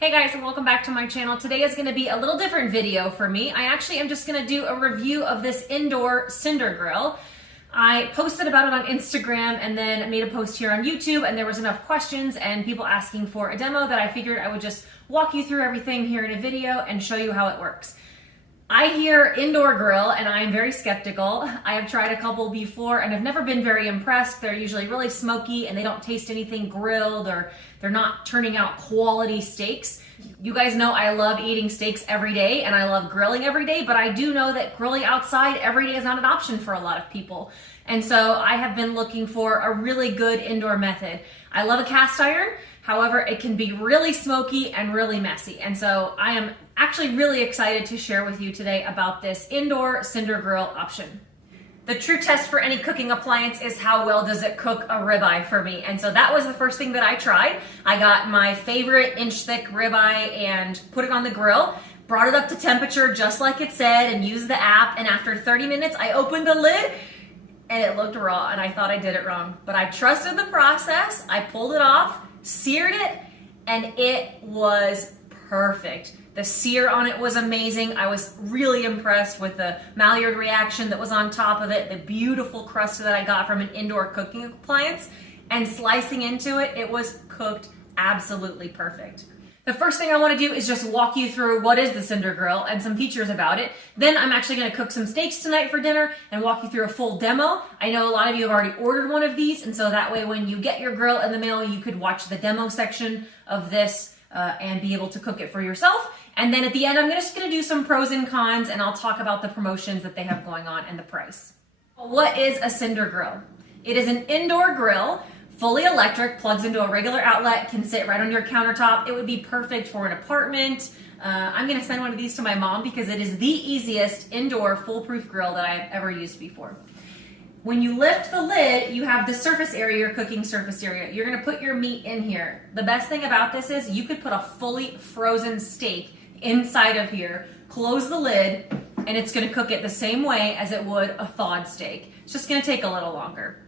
Hey guys, and welcome back to my channel. Today is going to be a little different video for me. I actually am just going to do a review of this indoor Cinder grill. I posted about it on Instagram and then made a post here on YouTube, and there was enough questions and people asking for a demo that I figured I would just walk you through everything here in a video and show you how it works. I hear indoor grill and I'm very skeptical. I have tried a couple before and have never been very impressed. They're usually really smoky and they don't taste anything grilled, or they're not turning out quality steaks. You guys know I love eating steaks every day and I love grilling every day, but I do know that grilling outside every day is not an option for a lot of people. And so I have been looking for a really good indoor method. I love a cast iron. However, it can be really smoky and really messy. And so I am actually really excited to share with you today about this indoor Cinder grill option. The true test for any cooking appliance is how well does it cook a ribeye for me. And so that was the first thing that I tried. I got my favorite inch-thick ribeye and put it on the grill, brought it up to temperature just like it said, and used the app. And after 30 minutes, I opened the lid and it looked raw, and I thought I did it wrong. But I trusted the process. I pulled it off, seared it, and it was perfect. The sear on it was amazing. I was really impressed with the Maillard reaction that was on top of it, the beautiful crust that I got from an indoor cooking appliance, and slicing into it, it was cooked absolutely perfect. The first thing I want to do is just walk you through what is the Cinder grill and some features about it. Then I'm actually going to cook some steaks tonight for dinner and walk you through a full demo. I know a lot of you have already ordered one of these, and so that way when you get your grill in the mail, you could watch the demo section of this and be able to cook it for yourself. And then at the end, I'm just going to do some pros and cons, and I'll talk about the promotions that they have going on and the price. What is a Cinder grill? It is an indoor grill, fully electric, plugs into a regular outlet, can sit right on your countertop. It would be perfect for an apartment. I'm going to send one of these to my mom because it is the easiest indoor foolproof grill that I've ever used before. When you lift the lid, you have the surface area, your cooking surface area. You're going to put your meat in here. The best thing about this is you could put a fully frozen steak inside of here, close the lid, and it's going to cook it the same way as it would a thawed steak. It's just going to take a little longer.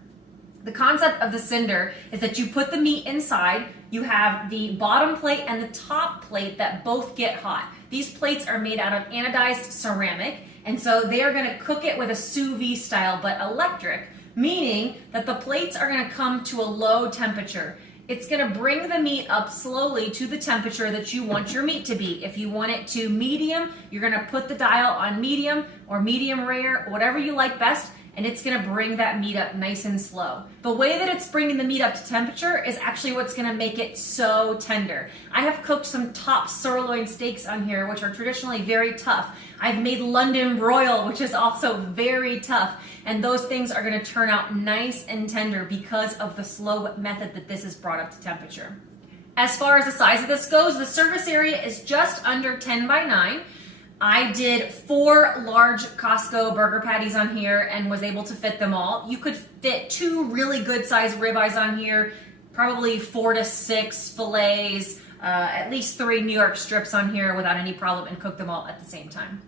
The concept of the Cinder is that you put the meat inside, you have the bottom plate and the top plate that both get hot. These plates are made out of anodized ceramic, and so they are going to cook it with a sous vide style, but electric, meaning that the plates are going to come to a low temperature. It's going to bring the meat up slowly to the temperature that you want your meat to be. If you want it to medium, you're going to put the dial on medium or medium rare, whatever you like best, and it's going to bring that meat up nice and slow. The way that it's bringing the meat up to temperature is actually what's going to make it so tender. I have cooked some top sirloin steaks on here, which are traditionally very tough. I've made London broil, which is also very tough. And those things are going to turn out nice and tender because of the slow method that this is brought up to temperature. As far as the size of this goes, the surface area is just under 10 by 9. I did 4 large Costco burger patties on here and was able to fit them all. You could fit 2 really good sized ribeyes on here, probably 4 to 6 fillets, at least 3 New York strips on here without any problem, and cook them all at the same time.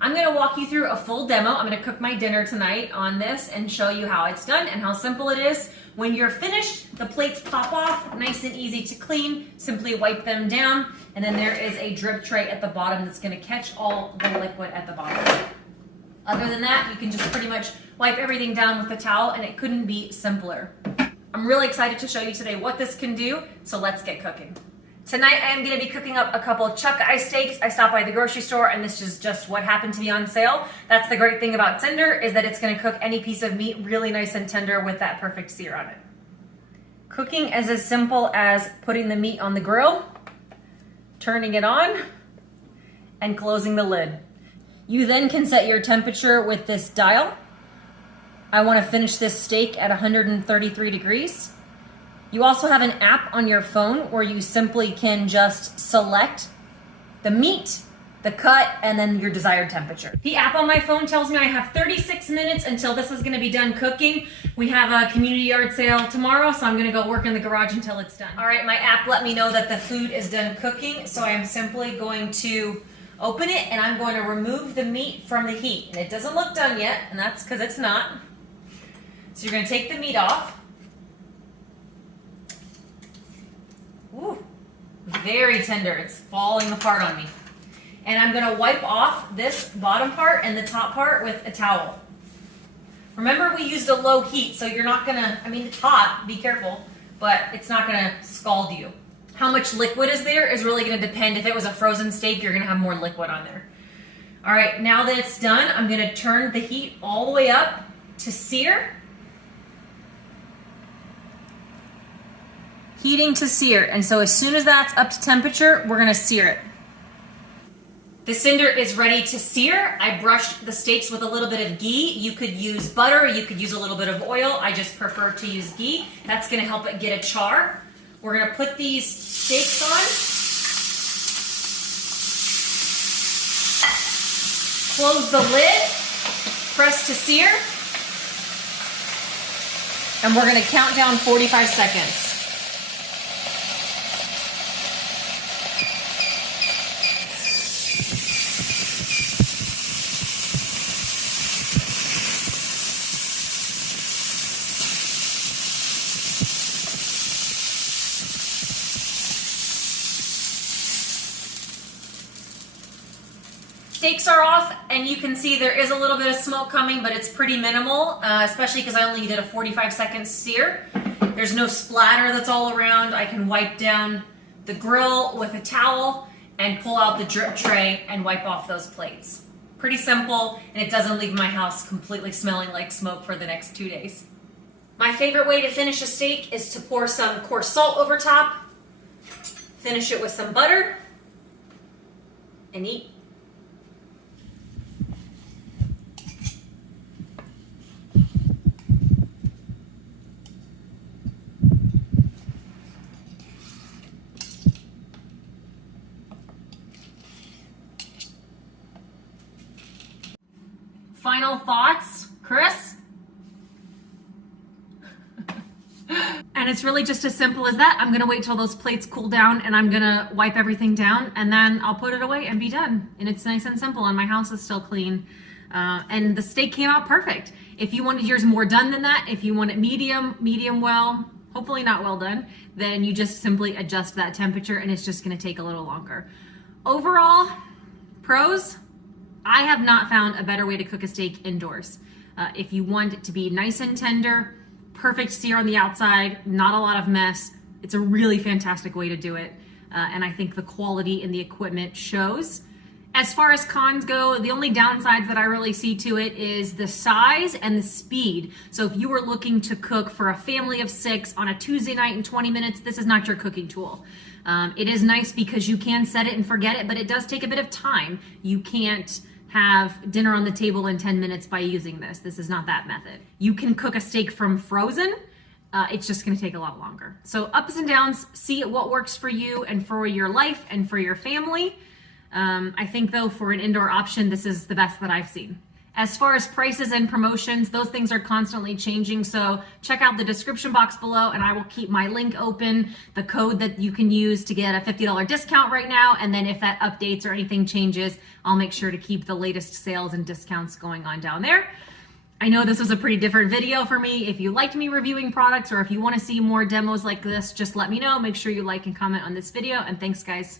I'm going to walk you through a full demo. I'm going to cook my dinner tonight on this and show you how it's done and how simple it is. When you're finished, the plates pop off, nice and easy to clean. Simply wipe them down, and then there is a drip tray at the bottom that's going to catch all the liquid at the bottom. Other than that, you can just pretty much wipe everything down with a towel, and it couldn't be simpler. I'm really excited to show you today what this can do, so let's get cooking. Tonight I am going to be cooking up a couple chuck eye steaks. I stopped by the grocery store and this is just what happened to be on sale. That's the great thing about Cinder, is that it's going to cook any piece of meat really nice and tender with that perfect sear on it. Cooking is as simple as putting the meat on the grill, turning it on, and closing the lid. You then can set your temperature with this dial. I want to finish this steak at 133 degrees. You also have an app on your phone where you simply can just select the meat, the cut, and then your desired temperature. The app on my phone tells me I have 36 minutes until this is going to be done cooking. We have a community yard sale tomorrow, so I'm going to go work in the garage until it's done. All right, my app let me know that the food is done cooking, so I am simply going to open it and I'm going to remove the meat from the heat. And it doesn't look done yet, and that's because it's not. So you're going to take the meat off. Ooh, Very tender. It's falling apart on me. And I'm gonna wipe off this bottom part and the top part with a towel. Remember, we used a low heat, so you're not gonna, I mean, it's hot, be careful, but it's not gonna scald you. How much liquid is there is really gonna depend. If it was a frozen steak, you're gonna have more liquid on there. All right, now that it's done, I'm gonna turn the heat all the way up to sear. Heating to sear, and so as soon as that's up to temperature, we're gonna sear it. The Cinder is ready to sear. I brushed the steaks with a little bit of ghee. You could use butter, you could use a little bit of oil. I just prefer to use ghee. That's gonna help it get a char. We're gonna put these steaks on. Close the lid, press to sear, and we're gonna count down 45 seconds. Steaks are off, and you can see there is a little bit of smoke coming, but it's pretty minimal, especially because I only did a 45-second sear. There's no splatter that's all around. I can wipe down the grill with a towel and pull out the drip tray and wipe off those plates. Pretty simple, and it doesn't leave my house completely smelling like smoke for the next 2 days. My favorite way to finish a steak is to pour some coarse salt over top, finish it with some butter, and eat. Final thoughts, Chris? And it's really just as simple as that. I'm gonna wait till those plates cool down, and I'm gonna wipe everything down, and then I'll put it away and be done. And it's nice and simple, and my house is still clean. And the steak came out perfect. If you wanted yours more done than that, if you want it medium well, hopefully not well done, then you just simply adjust that temperature, and it's just gonna take a little longer. Overall, pros, I have not found a better way to cook a steak indoors. If you want it to be nice and tender, perfect sear on the outside, not a lot of mess, it's a really fantastic way to do it. And I think the quality in the equipment shows. As far as cons go, the only downsides that I really see to it is the size and the speed. So if you were looking to cook for a family of 6 on a Tuesday night in 20 minutes, this is not your cooking tool. It is nice because you can set it and forget it, but it does take a bit of time. You can't have dinner on the table in 10 minutes by using this. This is not that method. You can cook a steak from frozen. It's just gonna take a lot longer. So ups and downs, see what works for you and for your life and for your family. I think though, for an indoor option, this is the best that I've seen. As far as prices and promotions, those things are constantly changing. So check out the description box below, and I will keep my link open, the code that you can use to get a $50 discount right now. And then if that updates or anything changes, I'll make sure to keep the latest sales and discounts going on down there. I know this was a pretty different video for me. If you liked me reviewing products, or if you want to see more demos like this, just let me know. Make sure you like and comment on this video, and thanks guys.